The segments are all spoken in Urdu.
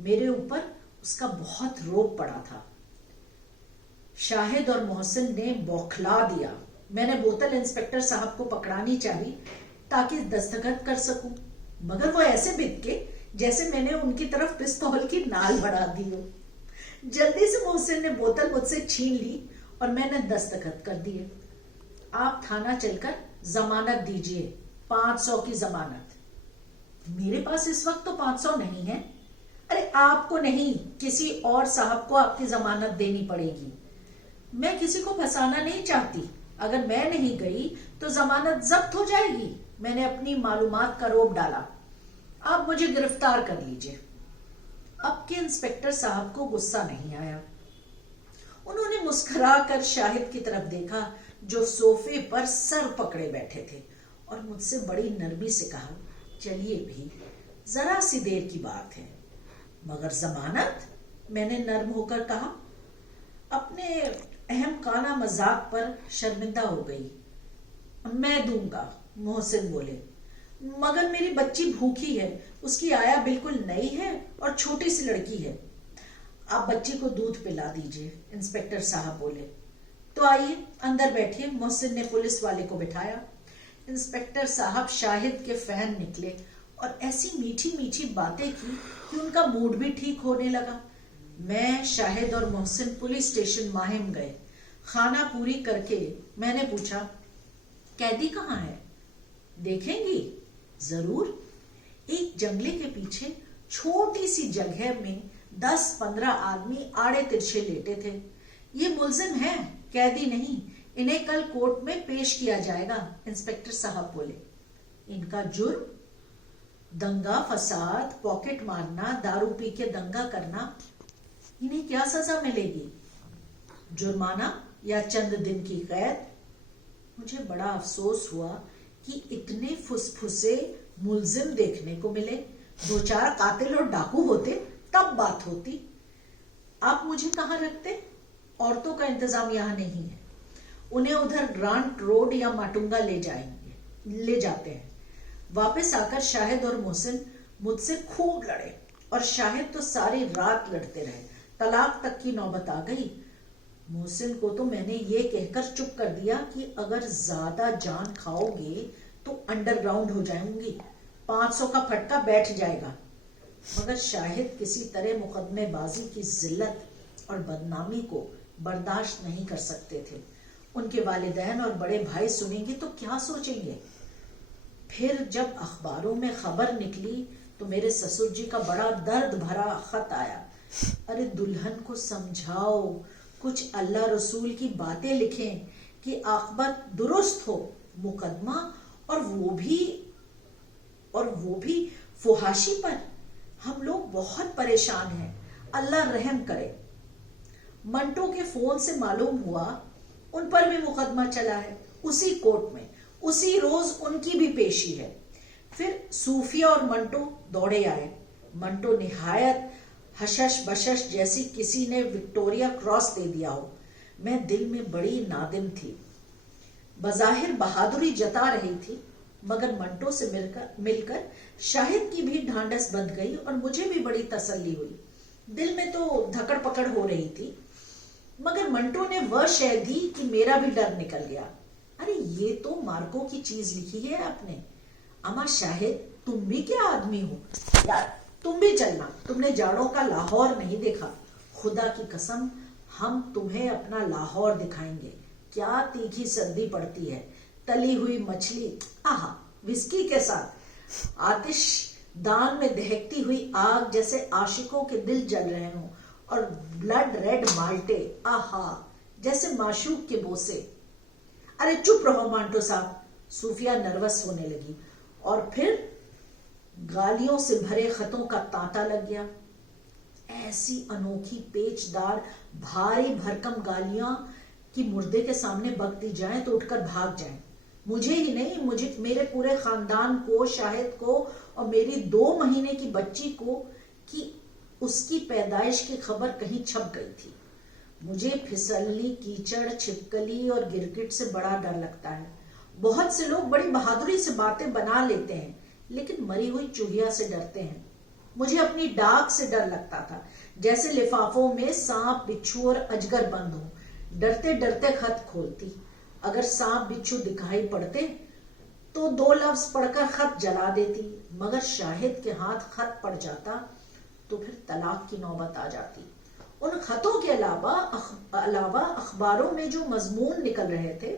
میرے اوپر اس کا بہت روب پڑا تھا۔ شاہد اور محسن نے بوکھلا دیا۔ میں نے بوتل انسپکٹر صاحب کو پکڑانی چاہی تاکہ دستخط کر سکوں، مگر وہ ایسے بتکے جیسے میں نے ان کی طرف پستول کی نال بڑھا دی ہو۔ جلدی سے محسن نے بوتل مجھ سے چھین لی اور میں نے دستخط کر دیے۔ آپ تھانہ چل کر ضمانت دیجئے، 500 کی ضمانت۔ میرے پاس اس وقت تو 500 نہیں ہے۔ ارے آپ کو نہیں، کسی اور صاحب کو آپ کی ضمانت دینی پڑے گی۔ میں کسی کو پھنسانا نہیں چاہتی، اگر میں نہیں گئی تو ضمانت ضبط ہو جائے گی۔ میں نے اپنی معلومات کا روب ڈالا۔ آپ مجھے گرفتار کر لیجئے۔ اب کے انسپکٹر صاحب کو غصہ نہیں آیا۔ انہوں نے مسکرا کر شاہد کی طرف دیکھا جو صوفے پر سر پکڑے بیٹھے تھے، اور مجھ سے بڑی نرمی سے کہا، چلیے بھی، ذرا سی دیر کی بات ہے۔ مگر ضمانت؟ میں نے نرم ہو کر کہا۔ اپنے اہم کانہ مذاق پر شرمندہ ہو گئی۔ میں دوں گا، محسن بولے، مگر میری بچی بھوکی ہے، اس کی آیا بالکل نئی ہے اور چھوٹی سی لڑکی ہے۔ آپ بچی کو دودھ پلا دیجئے، انسپکٹر صاحب بولے۔ تو آئیے اندر بیٹھیے، محسن نے پولیس والے کو بٹھایا۔ انسپکٹر صاحب شاہد کے فین نکلے اور ایسی میٹھی میٹھی باتیں کی کہ ان کا موڈ بھی ٹھیک ہونے لگا۔ میں، شاہد اور محسن پولیس اسٹیشن ماہم گئے۔ خانہ پوری کر کے میں نے پوچھا، قیدی کہاں ہے؟ دیکھیں گی؟ ضرور۔ ایک جنگلے کے پیچھے چھوٹی سی جگہ میں 10-15 آدمی آڑے ترچھے لیٹے تھے۔ یہ ملزم ہیں، قیدی نہیں، انہیں کل کورٹ میں پیش کیا جائے گا، انسپکٹر صاحب بولے۔ ان کا جرم؟ دنگا فساد، پاکٹ مارنا، دارو پی کے دنگا کرنا۔ انہیں کیا سزا ملے گی؟ جرمانہ یا چند دن کی قید؟ مجھے بڑا افسوس ہوا کہ اتنے فسفسے ملزم دیکھنے کو ملے۔ 2-4 قاتل اور ڈاکو ہوتے تب بات ہوتی۔ آپ مجھے کہاں رکھتے؟ عورتوں کا انتظام یہاں نہیں ہے، انہیں ادھر گرانٹ روڈ یا ماٹونگا لے جاتے ہیں۔ واپس آ کر شاہد اور محسن مجھ سے خوب لڑے، اور شاہد تو ساری رات لڑتے رہے، طلاق تک کی نوبت آ گئی۔ محسن کو تو میں نے یہ کہہ کر چپ کر دیا کہ اگر زیادہ جان کھاؤ گے تو انڈر گراؤنڈ ہو جائیں گی، 500 کا پھٹکا بیٹھ جائے گا۔ مگر شاہد کسی طرح مقدمے بازی کی ذلت اور بدنامی کو برداشت نہیں کر سکتے تھے۔ ان کے والدین اور بڑے بھائی سنیں گے تو کیا سوچیں گے؟ پھر جب اخباروں میں خبر نکلی تو میرے سسر جی کا بڑا درد بھرا خط آیا، ارے دلہن کو سمجھاؤ، کچھ اللہ رسول کی باتیں لکھیں کہ عاقبت درست ہو، مقدمہ اور وہ بھی فحاشی پر۔ ہم لوگ بہت پریشان ہیں، اللہ رحم کرے۔ منٹو کے فون سے معلوم ہوا ان پر بھی مقدمہ چلا ہے، اسی کورٹ میں، اسی روز ان کی بھی پیشی ہے۔ پھر صوفیہ اور منٹو دوڑے آئے۔ منٹو نہایت حشش بشش جیسی کسی نے وکٹوریا کراس دے دیا ہو۔ میں دل میں بڑی نادم تھی، بظاہر بہادری جتا رہی تھی، مگر منٹو سے مل کر شاہد کی بھی ڈھانڈس بندھ گئی اور مجھے بھی بڑی تسلی ہوئی۔ دل میں تو دھکڑ پکڑ ہو رہی تھی، مگر منٹو نے وہ شے دی کہ میرا بھی ڈر نکل گیا۔ ارے یہ تو مارکو کی چیز لکھی ہے آپ نے۔ اما شاہد، تم بھی کیا آدمی ہو یار، تم بھی چلنا، تم نے جاڑوں کا لاہور نہیں دیکھا۔ خدا کی قسم ہم تمہیں اپنا لاہور دکھائیں گے۔ کیا تیکھی سردی پڑتی ہے، تلی ہوئی مچھلی، آہا، وسکی کے ساتھ، آتش دان میں دہکتی ہوئی آگ جیسے عاشقوں کے دل جل رہے ہوں، اور بلڈ ریڈ مالٹے، آہا، جیسے معشوق کے بوسے۔ ارے چپ رہو مانٹو صاحب، صوفیہ نروس ہونے لگی، اور پھر گالیوں سے بھرے خطوں کا تانتا لگ گیا۔ ایسی انوکھی پیچ دار بھاری بھرکم گالیاں کہ مردے کے سامنے بک دی جائیں تو اٹھ کر بھاگ جائیں۔ مجھے ہی نہیں، میرے پورے خاندان کو، شاہد کو اور میری 2 مہینے کی بچی کو کہ اس کی پیدائش کی خبر کہیں چھپ گئی تھی۔ مجھے پھسلنی، کیچڑ، چھپکلی اور گرگٹ سے بڑا ڈر لگتا ہے۔ بہت سے لوگ بڑی بہادری سے باتیں بنا لیتے ہیں، لیکن مری ہوئی چڑیا سے ڈرتے ہیں۔ مجھے اپنی ڈاک سے ڈر لگتا تھا، جیسے لفافوں میں سانپ بچھو اور اجگر بند ہوں۔ ڈرتے ڈرتے خط کھولتی، اگر سانپ بچھو دکھائی پڑتے تو 2 لفظ پڑھ کر خط جلا دیتی، مگر شاہد کے ہاتھ خط پڑ جاتا تو پھر طلاق کی نوبت آ جاتی۔ ان خطوں کے علاوہ اخباروں میں جو مضمون نکل رہے تھے،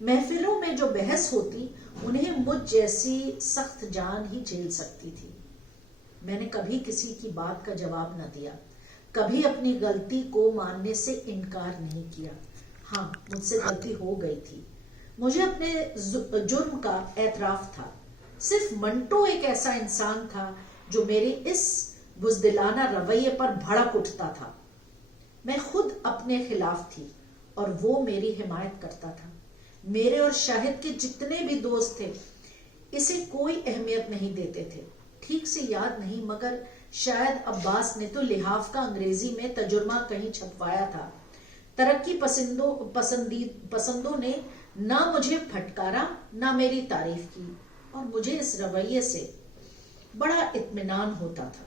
محفلوں میں جو بحث ہوتی، انہیں مجھ جیسی سخت جان ہی جھیل سکتی تھی۔ میں نے کبھی کسی کی بات کا جواب نہ دیا، کبھی اپنی غلطی کو ماننے سے انکار نہیں کیا۔ ہاں، مجھ سے غلطی ہو گئی تھی، مجھے اپنے جرم کا اعتراف تھا۔ صرف منٹو ایک ایسا انسان تھا جو میرے اس بزدلانہ رویے پر بھڑک اٹھتا تھا۔ میں خود اپنے خلاف تھی اور وہ میری حمایت کرتا تھا۔ میرے اور شاہد کے جتنے بھی دوست تھے اسے کوئی اہمیت نہیں دیتے تھے۔ ٹھیک سے یاد نہیں، مگر شاید عباس نے تو لحاف کا انگریزی میں ترجمہ کہیں چھپوایا تھا۔ ترقی پسندوں نے نہ مجھے پھٹکارا نہ میری تعریف کی، اور مجھے اس رویے سے بڑا اطمینان ہوتا تھا۔